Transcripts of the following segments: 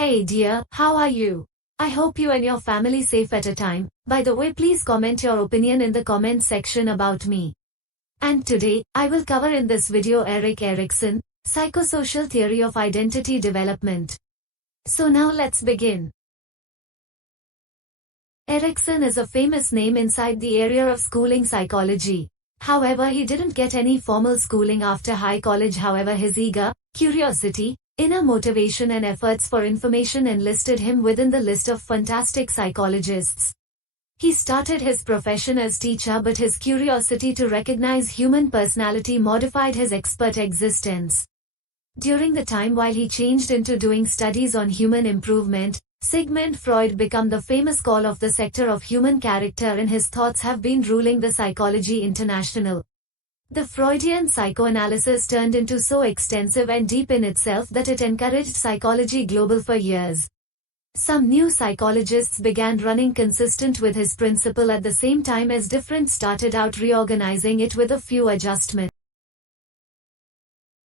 Hey dear, how are you? I hope you and your family safe at a time. By the way, please comment your opinion in the comment section about me. And today, I will cover in this video Erik Erikson, psychosocial theory of identity development. So now let's begin. Erikson is a famous name inside the area of schooling psychology. However, he didn't get any formal schooling after high college. However, his eager curiosity, inner motivation and efforts for information enlisted him within the list of fantastic psychologists. He started his profession as teacher, but his curiosity to recognize human personality modified his expert existence. During the time while he changed into doing studies on human improvement, Sigmund Freud became the famous call of the sector of human character, and his thoughts have been ruling the Psychology International. The Freudian psychoanalysis turned into so extensive and deep in itself that it encouraged Psychology Global for years. Some new psychologists began running consistent with his principle at the same time as different started out reorganizing it with a few adjustments.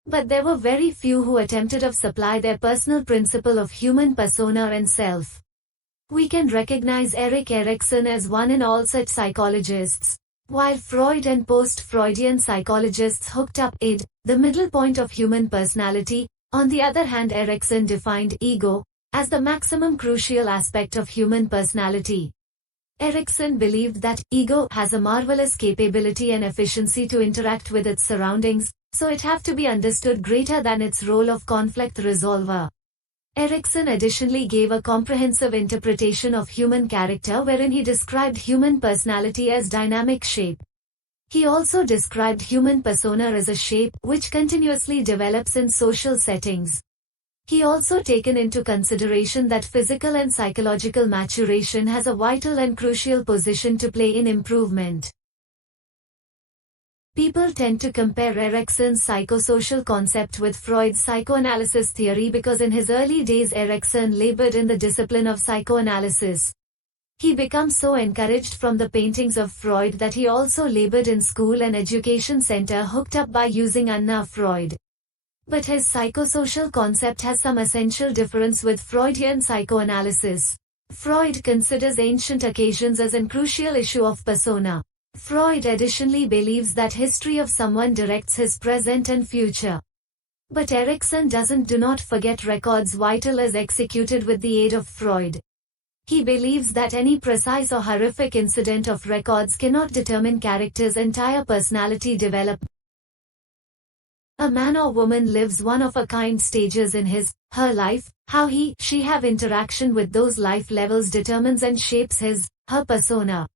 But there were very few who attempted to supply their personal principle of human persona and self. We can recognize Erik Erikson as one in all such psychologists. While Freud and post-Freudian psychologists hooked up id, the middle point of human personality, on the other hand Erikson defined ego as the maximum crucial aspect of human personality. Erikson believed that ego has a marvelous capability and efficiency to interact with its surroundings, so it have to be understood greater than its role of conflict resolver. Erikson additionally gave a comprehensive interpretation of human character wherein he described human personality as dynamic shape. He also described human persona as a shape which continuously develops in social settings. He also taken into consideration that physical and psychological maturation has a vital and crucial position to play in improvement. People tend to compare Erikson's psychosocial concept with Freud's psychoanalysis theory because in his early days Erikson labored in the discipline of psychoanalysis. He became so encouraged from the paintings of Freud that he also labored in school and education center hooked up by using Anna Freud. But his psychosocial concept has some essential difference with Freudian psychoanalysis. Freud considers ancient occasions as a crucial issue of persona. Freud additionally believes that history of someone directs his present and future. But Erikson do not forget records vital as executed with the aid of Freud. He believes that any precise or horrific incident of records cannot determine character's entire personality development. A man or woman lives one-of-a-kind stages in her life. How she have interaction with those life levels determines and shapes her persona.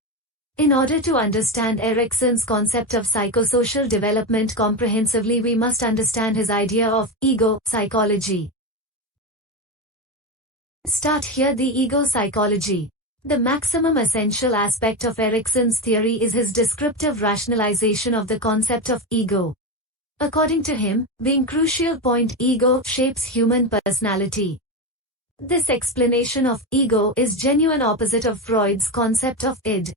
In order to understand Erikson's concept of psychosocial development comprehensively, we must understand his idea of ego psychology. Start here the ego psychology. The maximum essential aspect of Erikson's theory is his descriptive rationalization of the concept of ego. According to him, being crucial point, ego shapes human personality. This explanation of ego is genuine opposite of Freud's concept of id.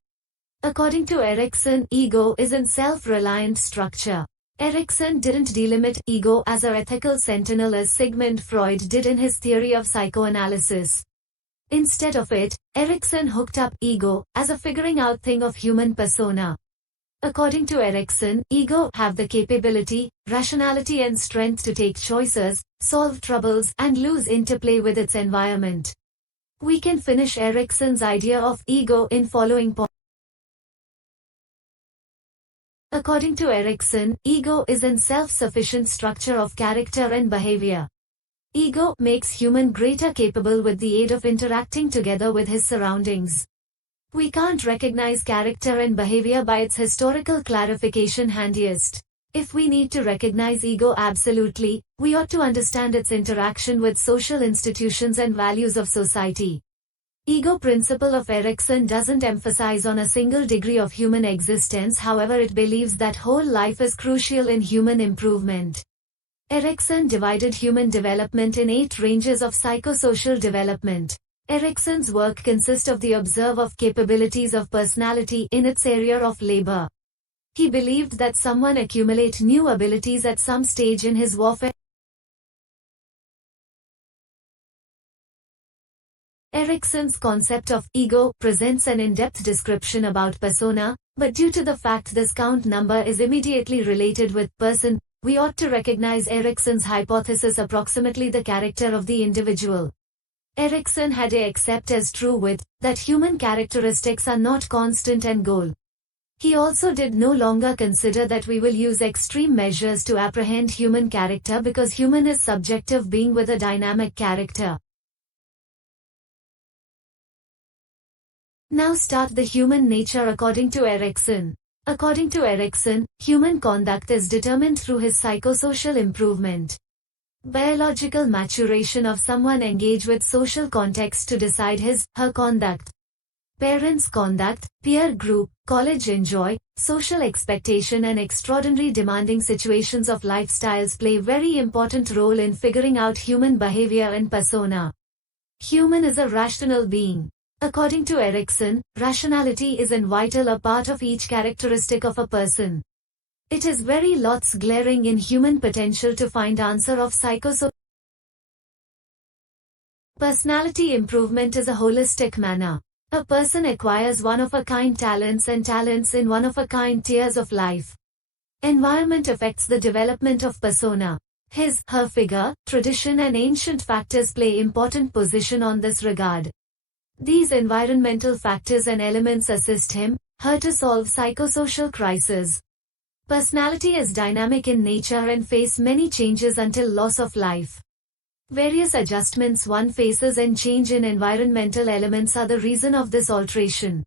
According to Erikson, ego is a self-reliant structure. Erikson didn't delimit ego as an ethical sentinel as Sigmund Freud did in his theory of psychoanalysis. Instead of it, Erikson hooked up ego as a figuring out thing of human persona. According to Erikson, ego have the capability, rationality and strength to take choices, solve troubles, and lose interplay with its environment. We can finish Erikson's idea of ego in following points. According to Erikson, ego is a self-sufficient structure of character and behavior. Ego makes human greater capable with the aid of interacting together with his surroundings. We can't recognize character and behavior by its historical clarification handiest. If we need to recognize ego absolutely, we ought to understand its interaction with social institutions and values of society. Ego principle of Erikson doesn't emphasize on a single degree of human existence, however it believes that whole life is crucial in human improvement. Erikson divided human development in 8 ranges of psychosocial development. Erikson's work consists of the observe of capabilities of personality in its area of labor. He believed that someone accumulate new abilities at some stage in his warfare. Erikson's concept of ego presents an in-depth description about persona, but due to the fact this count number is immediately related with person, we ought to recognize Erikson's hypothesis approximately the character of the individual. Erikson had to accept as true with that human characteristics are not constant and goal. He also did no longer consider that we will use extreme measures to apprehend human character because human is subjective being with a dynamic character. Now start the human nature according to Erikson. According to Erikson, human conduct is determined through his psychosocial improvement. Biological maturation of someone engage with social context to decide her conduct. Parents' conduct, peer group, college enjoy, social expectation and extraordinary demanding situations of lifestyles play very important role in figuring out human behavior and persona. Human is a rational being. According to Erikson, rationality is an vital a part of each characteristic of a person. It is very lots glaring in human potential to find answer of psychosocial. Personality improvement is a holistic manner. A person acquires one-of-a-kind talents and talents in one-of-a-kind tiers of life. Environment affects the development of persona. Her figure, tradition and ancient factors play important position on this regard. These environmental factors and elements assist her to solve psychosocial crises. Personality is dynamic in nature and face many changes until loss of life. Various adjustments one faces and change in environmental elements are the reason of this alteration.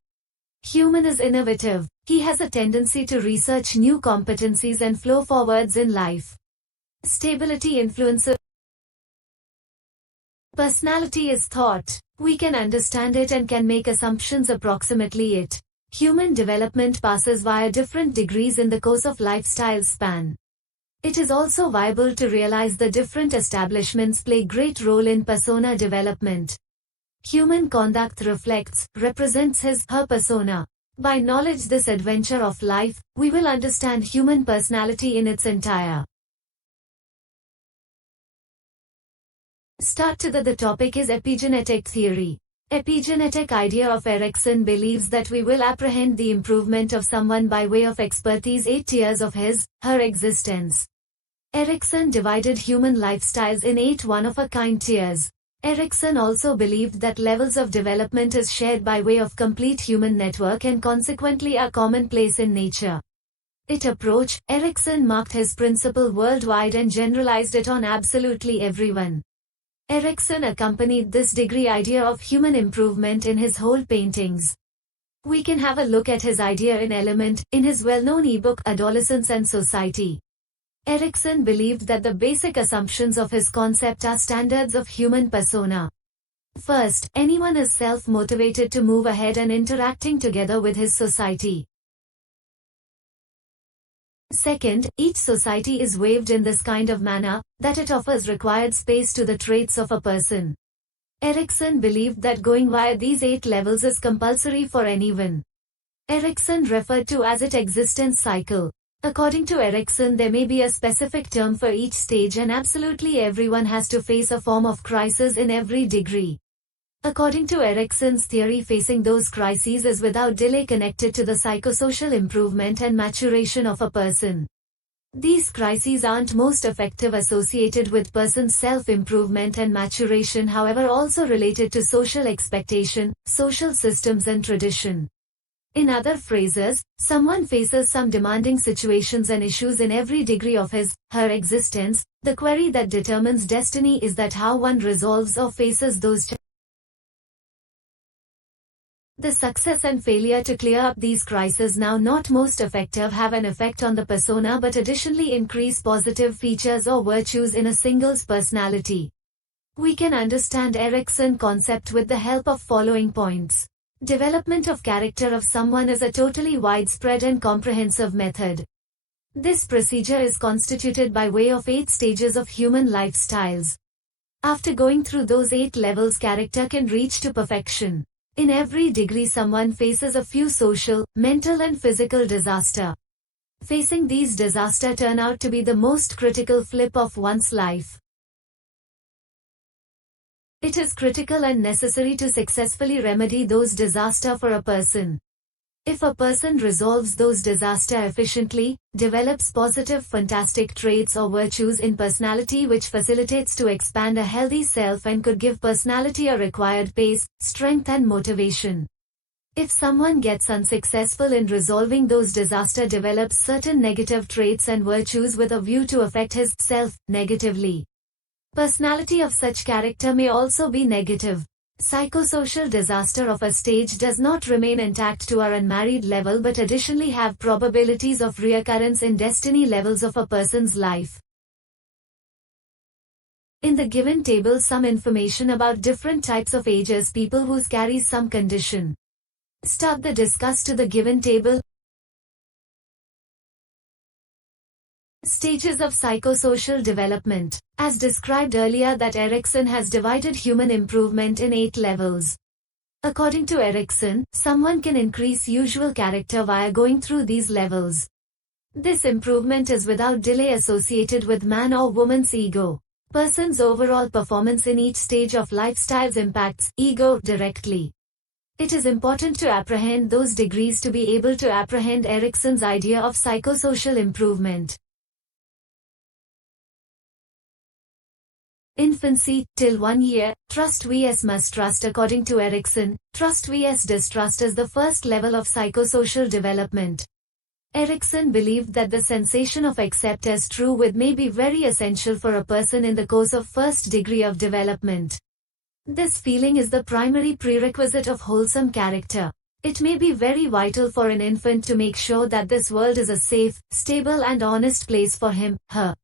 Human is innovative. He has a tendency to research new competencies and flow forwards in life. Stability influences. Personality is thought. We can understand it and can make assumptions approximately it. Human development passes via different degrees in the course of lifestyle span. It is also viable to realize the different establishments play great role in persona development. Human conduct represents her persona. By knowledge this adventure of life, we will understand human personality in its entire. The topic is epigenetic theory. Epigenetic idea of Erikson believes that we will apprehend the improvement of someone by way of expertise 8 tiers of her existence. Erikson divided human lifestyles in 8 one-of-a-kind tiers. Erikson also believed that levels of development is shared by way of complete human network and consequently are commonplace in nature. Approach, Erikson marked his principle worldwide and generalized it on absolutely everyone. Erikson accompanied this degree idea of human improvement in his whole paintings. We can have a look at his idea in Element, in his well-known ebook Adolescence and Society. Erikson believed that the basic assumptions of his concept are standards of human persona. First, anyone is self-motivated to move ahead and interacting together with his society. Second, each society is waived in this kind of manner, that it offers required space to the traits of a person. Erikson believed that going via these 8 levels is compulsory for anyone. Erikson referred to as its existence cycle. According to Erikson, there may be a specific term for each stage and absolutely everyone has to face a form of crisis in every degree. According to Erikson's theory, facing those crises is without delay connected to the psychosocial improvement and maturation of a person. These crises aren't most effective associated with person's self-improvement and maturation, however also related to social expectation, social systems and tradition. In other phrases, someone faces some demanding situations and issues in every degree of her existence. The query that determines destiny is that how one resolves or faces those challenges. The success and failure to clear up these crises now not most effective have an effect on the persona but additionally increase positive features or virtues in a single's personality. We can understand Erikson concept with the help of following points. Development of character of someone is a totally widespread and comprehensive method. This procedure is constituted by way of 8 stages of human lifestyles. After going through those 8 levels, character can reach to perfection. In every degree someone faces a few social, mental and physical disaster. Facing these disasters turn out to be the most critical flip of one's life. It is critical and necessary to successfully remedy those disasters for a person. If a person resolves those disasters efficiently, develops positive fantastic traits or virtues in personality which facilitates to expand a healthy self and could give personality a required pace, strength and motivation. If someone gets unsuccessful in resolving those disasters, develops certain negative traits and virtues with a view to affect his self negatively. Personality of such character may also be negative. Psychosocial disaster of a stage does not remain intact to our unmarried level but additionally have probabilities of reoccurrence in destiny levels of a person's life. In the given table, some information about different types of ages people who carry some condition. Start the discuss to the given table. Stages of psychosocial development. As described earlier, that Erikson has divided human improvement in 8 levels. According to Erikson, someone can increase usual character via going through these levels. This improvement is without delay associated with man or woman's ego. Person's overall performance in each stage of lifestyles impacts ego directly. It is important to apprehend those degrees to be able to apprehend Erikson's idea of psychosocial improvement. Infancy, till 1 year, trust vs mistrust. According to Erikson, trust vs distrust is the first level of psychosocial development. Erikson believed that the sensation of accept as true with may be very essential for a person in the course of first degree of development. This feeling is the primary prerequisite of wholesome character. It may be very vital for an infant to make sure that this world is a safe, stable and honest place for him, her.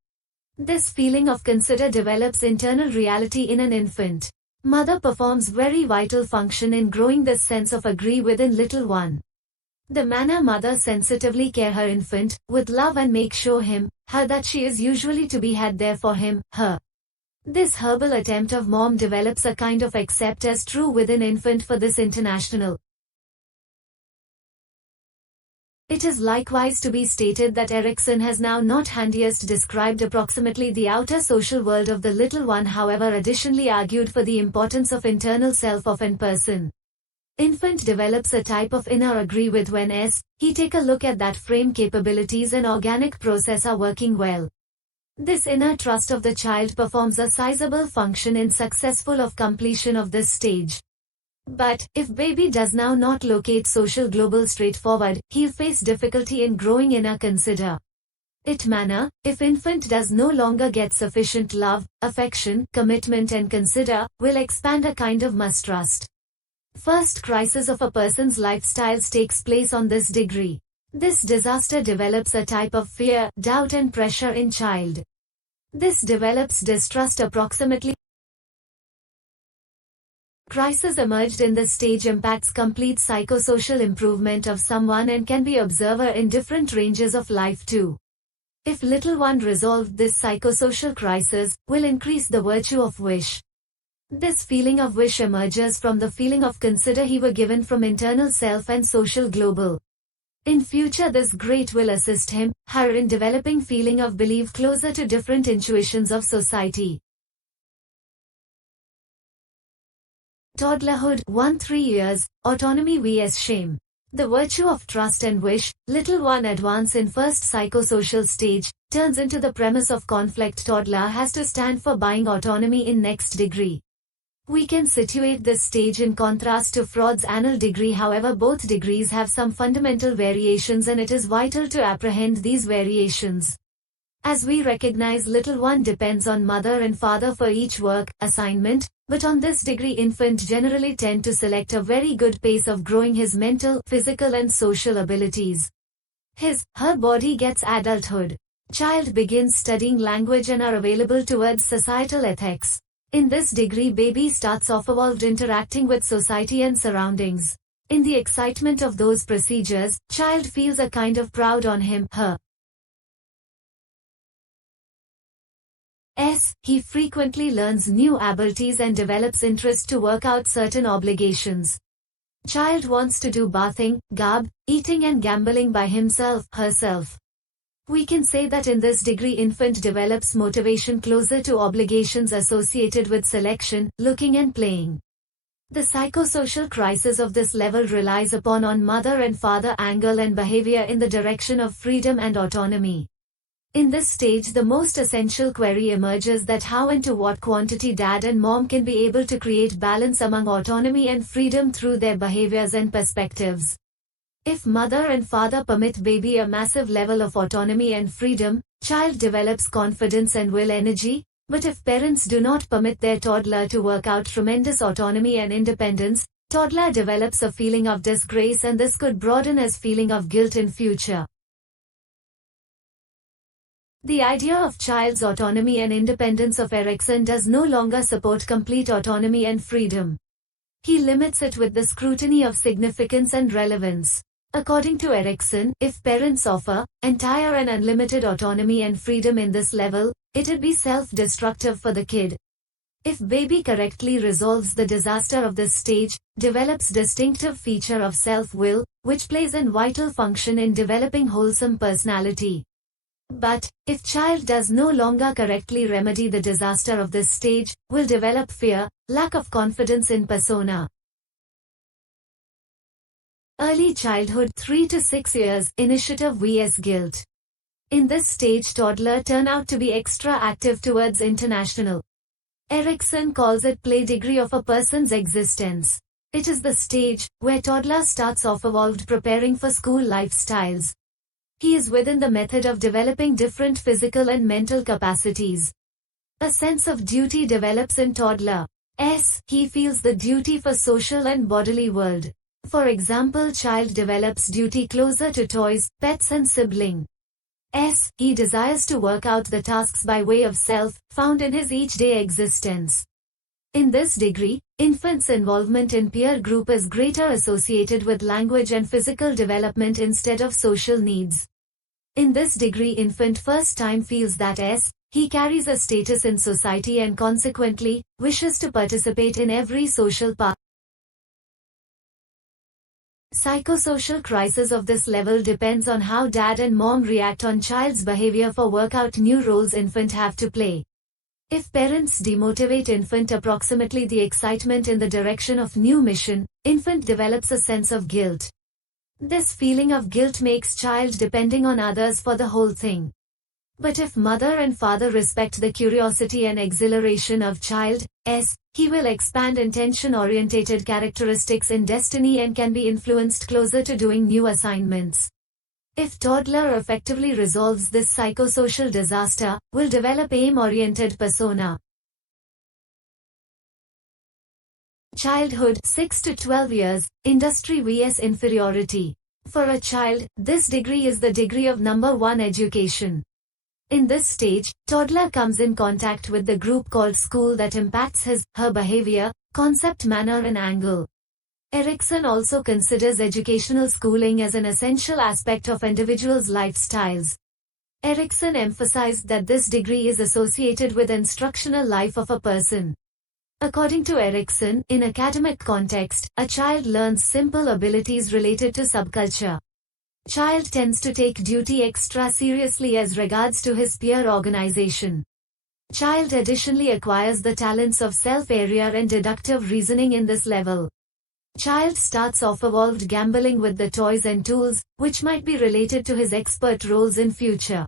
This feeling of consider develops internal reality in an infant. Mother performs very vital function in growing this sense of agree within little one. The manner mother sensitively care her infant, with love and make sure him, her that she is usually to be had there for him, her. This herbal attempt of mom develops a kind of accept as true within infant for this international. It is likewise to be stated that Erikson has now not handiest described approximately the outer social world of the little one, however additionally argued for the importance of internal self of an person. Infant develops a type of inner agree with when he take a look at that frame capabilities and organic process are working well. This inner trust of the child performs a sizable function in successful of completion of this stage. But, if baby does now not locate social global straightforward, he'll face difficulty in growing inner consider. It manner, if infant does no longer get sufficient love, affection, commitment and consider, will expand a kind of mistrust. First crisis of a person's lifestyles takes place on this degree. This disaster develops a type of fear, doubt and pressure in child. This develops distrust approximately. Crisis emerged in this stage impacts complete psychosocial improvement of someone and can be observed in different ranges of life too. If little one resolved this psychosocial crisis, will increase the virtue of wish. This feeling of wish emerges from the feeling of consider he were given from internal self and social global. In future this great will assist him, her in developing feeling of belief closer to different intuitions of society. Toddlerhood, 1-3 years, autonomy vs shame. The virtue of trust and wish, little one advance in first psychosocial stage, turns into the premise of conflict. Toddler has to stand for buying autonomy in next degree. We can situate this stage in contrast to Freud's anal degree, however both degrees have some fundamental variations and it is vital to apprehend these variations. As we recognize little one depends on mother and father for each work, assignment, but on this degree infant generally tend to select a very good pace of growing his mental, physical and social abilities. Her body gets adulthood. Child begins studying language and are available towards societal ethics. In this degree baby starts off evolved interacting with society and surroundings. In the excitement of those procedures, child feels a kind of proud on him, her. He frequently learns new abilities and develops interest to work out certain obligations. Child wants to do bathing, eating and gambling by himself, herself. We can say that in this degree infant develops motivation closer to obligations associated with selection, looking and playing. The psychosocial crisis of this level relies upon mother and father angle and behavior in the direction of freedom and autonomy. In this stage the most essential query emerges that how and to what quantity dad and mom can be able to create balance among autonomy and freedom through their behaviors and perspectives. If mother and father permit baby a massive level of autonomy and freedom, child develops confidence and will energy, but if parents do not permit their toddler to work out tremendous autonomy and independence, toddler develops a feeling of disgrace and this could broaden as feeling of guilt in future. The idea of child's autonomy and independence of Erikson does no longer support complete autonomy and freedom. He limits it with the scrutiny of significance and relevance. According to Erikson, if parents offer entire and unlimited autonomy and freedom in this level, it'd be self-destructive for the kid. If baby correctly resolves the disaster of this stage, develops distinctive feature of self-will, which plays a vital function in developing wholesome personality. But, if child does no longer correctly remedy the disaster of this stage, will develop fear, lack of confidence in persona. Early childhood 3 to 6 years, initiative vs guilt. In this stage toddler turn out to be extra active towards international. Erikson calls it play degree of a person's existence. It is the stage where toddler starts off evolved preparing for school lifestyles. He is within the method of developing different physical and mental capacities. A sense of duty develops in toddler. He feels the duty for social and bodily world. For example, child develops duty closer to toys, pets and sibling. He desires to work out the tasks by way of self, found in his each-day existence. In this degree, infant's involvement in peer group is greater associated with language and physical development instead of social needs. In this degree infant first time feels that he carries a status in society and consequently, wishes to participate in every social part. Psychosocial crisis of this level depends on how dad and mom react on child's behavior for work out new roles infant have to play. If parents demotivate infant approximately the excitement in the direction of new mission, infant develops a sense of guilt. This feeling of guilt makes child depending on others for the whole thing. But if mother and father respect the curiosity and exhilaration of child, he will expand intention-orientated characteristics in destiny and can be influenced closer to doing new assignments. If toddler effectively resolves this psychosocial disaster, will develop aim-oriented persona. Childhood 6 to 12 years, industry vs inferiority. For a child, this degree is the degree of number 1 education. In this stage, toddler comes in contact with the group called school that impacts her behavior, concept, manner and angle. Erikson also considers educational schooling as an essential aspect of individuals' lifestyles. Erikson emphasized that this degree is associated with instructional life of a person. According to Erikson, in academic context, a child learns simple abilities related to subculture. Child tends to take duty extra seriously as regards to his peer organization. Child additionally acquires the talents of self-area and deductive reasoning in this level. Child starts off evolved gambling with the toys and tools, which might be related to his expert roles in future.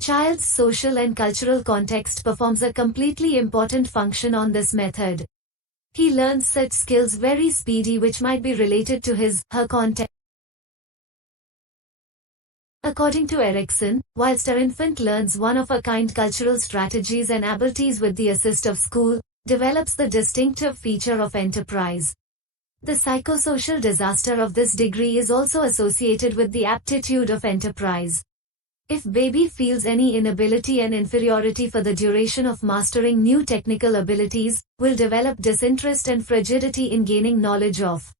Child's social and cultural context performs a completely important function on this method. He learns such skills very speedy which might be related to her context. According to Erikson, whilst our infant learns one-of-a-kind cultural strategies and abilities with the assist of school, develops the distinctive feature of enterprise. The psychosocial disaster of this degree is also associated with the aptitude of enterprise. If baby feels any inability and inferiority for the duration of mastering new technical abilities, will develop disinterest and frigidity in gaining knowledge of.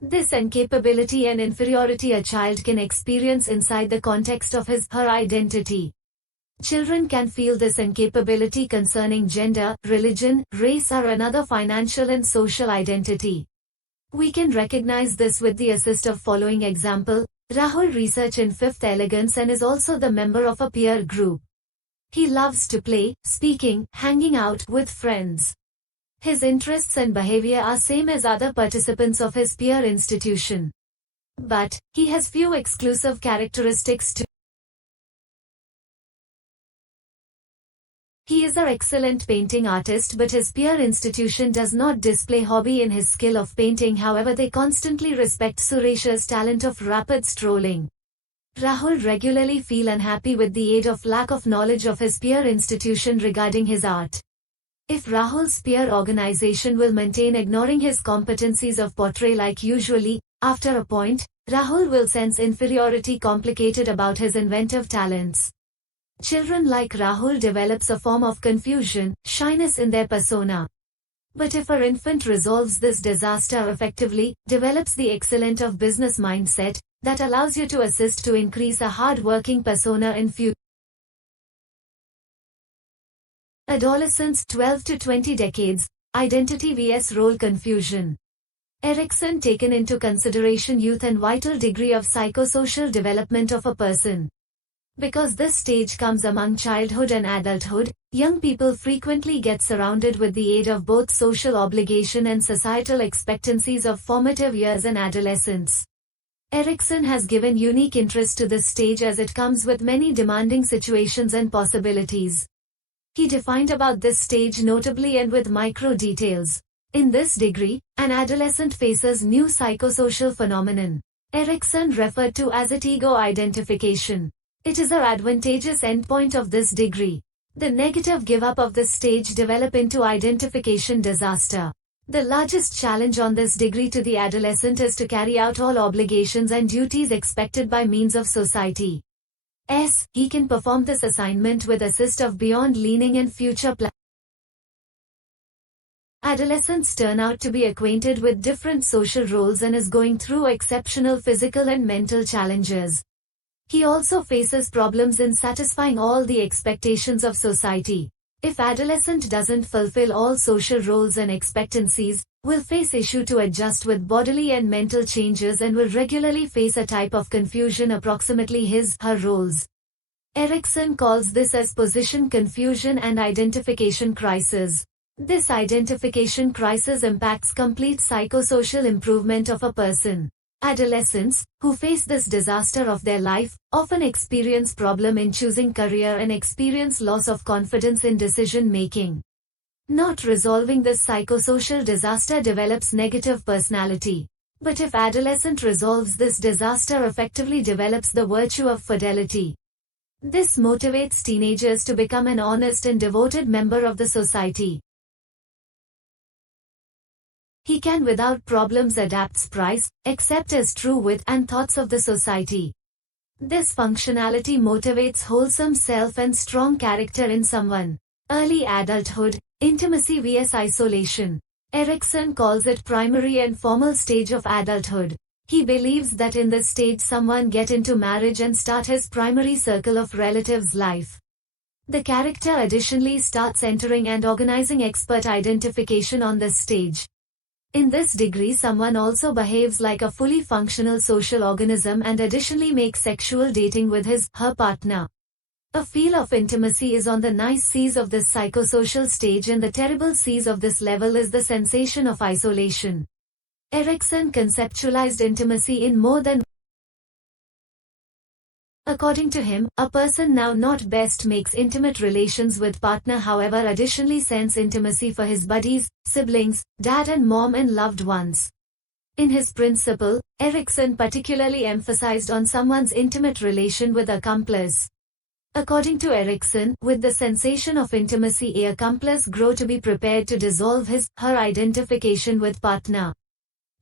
This incapability and inferiority a child can experience inside the context of her identity. Children can feel this incapability concerning gender, religion, race or another financial and social identity. We can recognize this with the assist of following example. Rahul research in Fifth Elegance and is also the member of a peer group. He loves to play, speaking, hanging out with friends. His interests and behavior are same as other participants of his peer institution. But, he has few exclusive characteristics too. He is an excellent painting artist, but his peer institution does not display hobby in his skill of painting. However, they constantly respect Suresh's talent of rapid strolling. Rahul regularly feel unhappy with the aid of lack of knowledge of his peer institution regarding his art. If Rahul's peer organization will maintain ignoring his competencies of portray like usually, after a point, Rahul will sense inferiority complicated about his inventive talents. Children like Rahul develops a form of confusion, shyness in their persona. But if our infant resolves this disaster effectively, develops the excellent of business mindset, that allows you to assist to increase a hard-working persona in future. Adolescence 12 to 20 decades, identity vs role confusion. Erikson taken into consideration youth and vital degree of psychosocial development of a person. Because this stage comes among childhood and adulthood, young people frequently get surrounded with the aid of both social obligation and societal expectancies of formative years and adolescence. Erikson has given unique interest to this stage as it comes with many demanding situations and possibilities. He defined about this stage notably and with micro details. In this degree, an adolescent faces new psychosocial phenomenon. Erikson referred to as it ego identification. It is an advantageous endpoint of this degree. The negative give-up of this stage develop into identification disaster. The largest challenge on this degree to the adolescent is to carry out all obligations and duties expected by means of society. He can perform this assignment with assist of beyond leaning and future plan. Adolescents turn out to be acquainted with different social roles and is going through exceptional physical and mental challenges. He also faces problems in satisfying all the expectations of society. If adolescent doesn't fulfill all social roles and expectancies, will face issue to adjust with bodily and mental changes and will regularly face a type of confusion approximately his/her roles. Erikson calls this as position confusion and identification crisis. This identification crisis impacts complete psychosocial improvement of a person. Adolescents, who face this disaster of their life, often experience problem in choosing career and experience loss of confidence in decision making. Not resolving this psychosocial disaster develops negative personality. But if adolescent resolves this disaster effectively develops the virtue of fidelity. This motivates teenagers to become an honest and devoted member of the society. He can without problems adapt price, accept as true wit and thoughts of the society. This functionality motivates wholesome self and strong character in someone. Early adulthood, intimacy vs isolation. Erikson calls it primary and formal stage of adulthood. He believes that in this stage someone get into marriage and start his primary circle of relatives' life. The character additionally starts entering and organizing expert identification on this stage. In this degree someone also behaves like a fully functional social organism and additionally makes sexual dating with his/her partner. A feel of intimacy is on the nice seas of this psychosocial stage and the terrible seas of this level is the sensation of isolation. Erikson conceptualized intimacy in more than. According to him, a person now not best makes intimate relations with partner however additionally sends intimacy for his buddies, siblings, dad and mom and loved ones. In his principle, Erikson particularly emphasized on someone's intimate relation with accomplice. According to Erikson, with the sensation of intimacy a accomplice grow to be prepared to dissolve his/her identification with partner.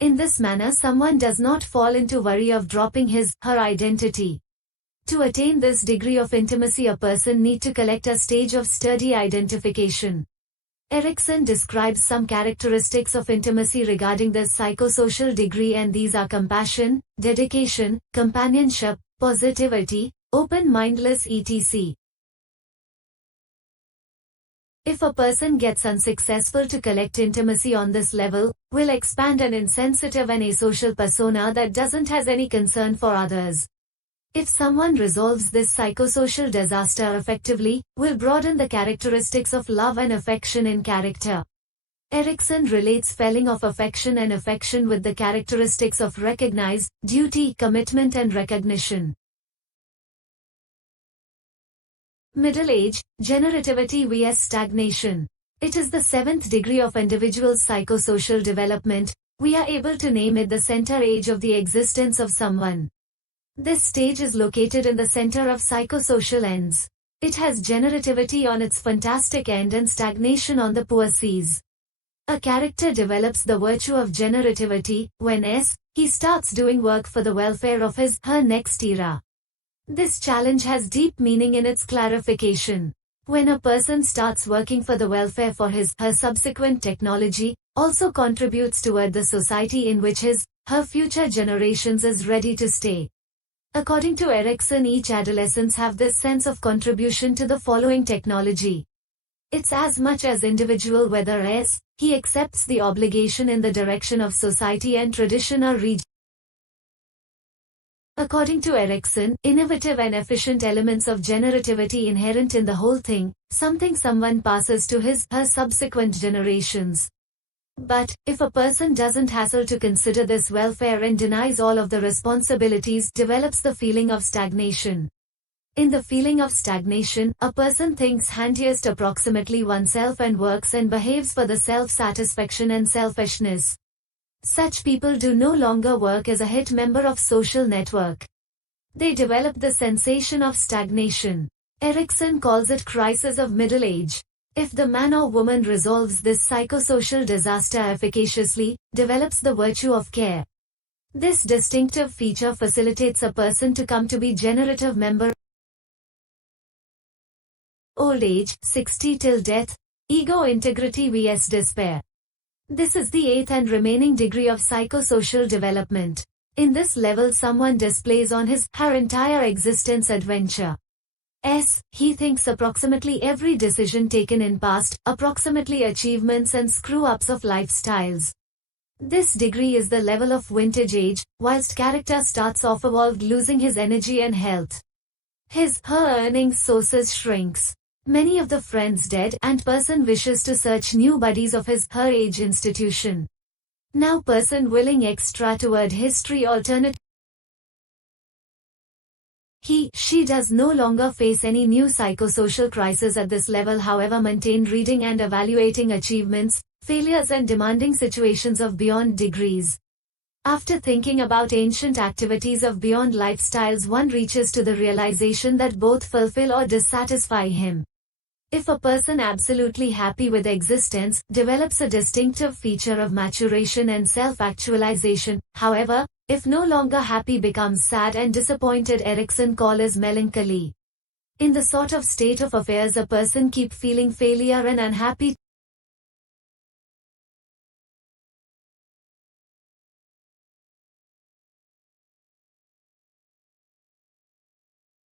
In this manner someone does not fall into worry of dropping his/her identity. To attain this degree of intimacy a person need to collect a stage of sturdy identification. Erikson describes some characteristics of intimacy regarding this psychosocial degree and these are compassion, dedication, companionship, positivity, open-mindedness etc. If a person gets unsuccessful to collect intimacy on this level, will expand an insensitive and asocial persona that doesn't has any concern for others. If someone resolves this psychosocial disaster effectively, will broaden the characteristics of love and affection in character. Erikson relates feeling of affection and affection with the characteristics of recognize, duty, commitment and recognition. Middle age, generativity vs stagnation. It is the 7th degree of individual's psychosocial development. We are able to name it the center age of the existence of someone. This stage is located in the center of psychosocial ends. It has generativity on its fantastic end and stagnation on the poor seas. A character develops the virtue of generativity when he starts doing work for the welfare of her next era. This challenge has deep meaning in its clarification. When a person starts working for the welfare for her subsequent technology, also contributes toward the society in which her future generations is ready to stay. According to Erikson, each adolescents have this sense of contribution to the following technology. It's as much as individual whether he accepts the obligation in the direction of society and tradition or region. According to Erikson, innovative and efficient elements of generativity inherent in the whole thing, something someone passes to her subsequent generations. But, if a person doesn't hassle to consider this welfare and denies all of the responsibilities, develops the feeling of stagnation. In the feeling of stagnation, a person thinks handiest approximately oneself and works and behaves for the self-satisfaction and selfishness. Such people do no longer work as a hit member of social network. They develop the sensation of stagnation. Erikson calls it crisis of middle age. If the man or woman resolves this psychosocial disaster efficaciously, develops the virtue of care. This distinctive feature facilitates a person to come to be generative member. Old age, 60 till death, ego integrity vs despair. This is the 8th and remaining degree of psychosocial development. In this level, someone displays on her entire existence adventure. He thinks approximately every decision taken in past, approximately achievements and screw-ups of lifestyles. This degree is the level of vintage age, whilst character starts off evolved losing his energy and health. Her earnings sources shrinks. Many of the friends dead and person wishes to search new buddies of her age institution. Now person willing extra toward history alternate. She does no longer face any new psychosocial crisis at this level, however maintain reading and evaluating achievements, failures and demanding situations of beyond degrees. After thinking about ancient activities of beyond lifestyles, one reaches to the realization that both fulfill or dissatisfy him. If a person absolutely happy with existence, develops a distinctive feature of maturation and self-actualization, however, if no longer happy becomes sad and disappointed, Erikson call as melancholy. In the sort of state of affairs a person keep feeling failure and unhappy.